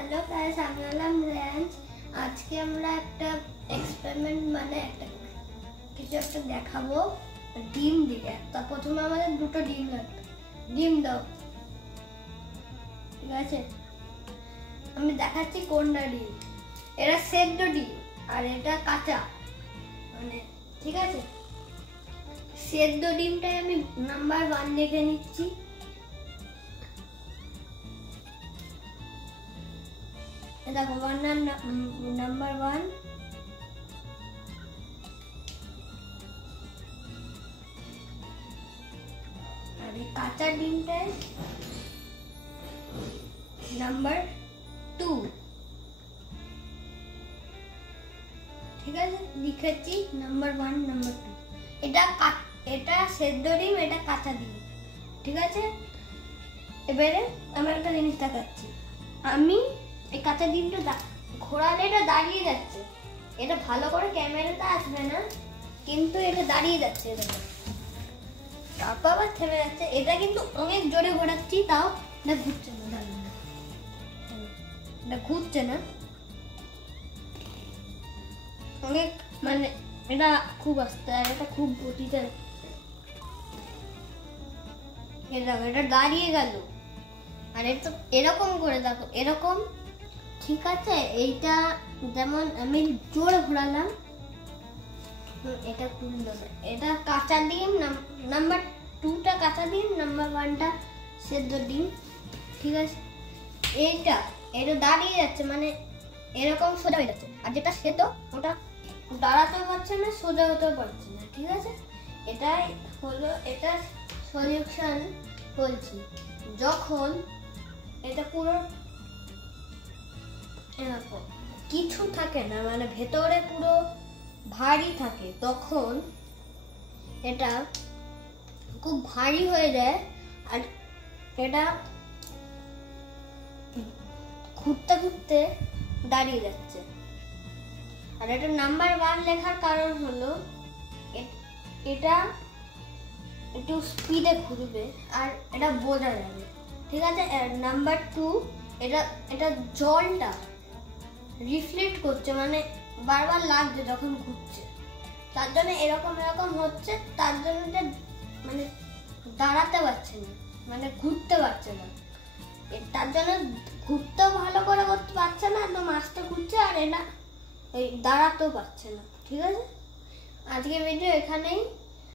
Hello guys, আমি হলাম range. আজকে আমরা একটা এক্সপেরিমেন্ট মানে একটা কিছু একটা দেখাবো ডিম দিয়ে। তো প্রথমে আমাদের দুটো ডিম লাগবে। ডিম দাও, ঠিক আছে? আমি দেখাচ্ছি কোনটা ডিম। এটা সেদ্ধ ডিম আর এটা কাঁচা, মানে ঠিক আছে। সেদ্ধ ডিমটাই আমি নাম্বার 1 লিখে নিচ্ছি। দেখো নাম্বার 1, আর এই কাঁচা ডিমটাই নাম্বার 2, ঠিক আছে? লিখেছি নাম্বার 1 নাম্বার 2। এটা সেদ্ধ ডিম, এটা কাঁচা ডিম, ঠিক আছে? এবারে আমার একটা জিনিস দেখাচ্ছি। আমি এই কাঁচা ডিমটা ঘোরালে এটা দাঁড়িয়ে যাচ্ছে। এটা ভালো করে ক্যামেরাতে আসবে না, কিন্তু এটা দাঁড়িয়ে যাচ্ছে। তারপর আবার থেমে যাচ্ছে। এটা কিন্তু অনেক জোরে ঘোরাচ্ছি, তাও এটা ঘুরছে না। এটা ঘুরছে না অনেক, মানে এটা খুব আস্তে, আর এটা খুব গতিতে। এটা দাঁড়িয়ে গেল। আর এটা এরকম করে দেখো, এরকম, ঠিক আছে? এইটা যেমন আমি জোরে ঘোরালাম, এটা খুললো না। এটা কাঁচা ডিম, নাম্বার 2টা কাঁচা ডিম, নাম্বার 1টা সেদ্ধ ডিম, ঠিক আছে? এটা দাঁড়িয়ে যাচ্ছে, মানে এরকম সোজা হয়ে যাচ্ছে। আর যেটা সেদ্ধ ওটা দাঁড়াতেও পারছে না, সোজা হতেও পারছে না, ঠিক আছে? এটাই হলো এটা সলিউশন। বলছি, যখন এটা পুরো এরকম কিছু থাকে না, মানে ভেতরে পুরো ভারী থাকে, তখন এটা খুব ভারী হয়ে যায়। আর এটা ঘুরতে ঘুরতে দাঁড়িয়ে যাচ্ছে। আর এটা নাম্বার 1 লেখার কারণ হলো এটা একটু স্পিডে ঘুরবে আর এটা বোঝা যাবে, ঠিক আছে? নাম্বার 2, এটা জলটা রিফ্লেক্ট করছে, মানে বারবার লাগছে যখন ঘুরছে, তার জন্য এরকম হচ্ছে। তার জন্য এটা মানে দাঁড়াতে পারছে না, মানে ঘুরতে পারছে না। তার জন্য ঘুরতেও ভালো করে করতে পারছে না, একদম আস্তে ঘুরছে। আর এটা দাঁড়াতেও পারছে না, ঠিক আছে? আজকের ভিডিও এখানেই।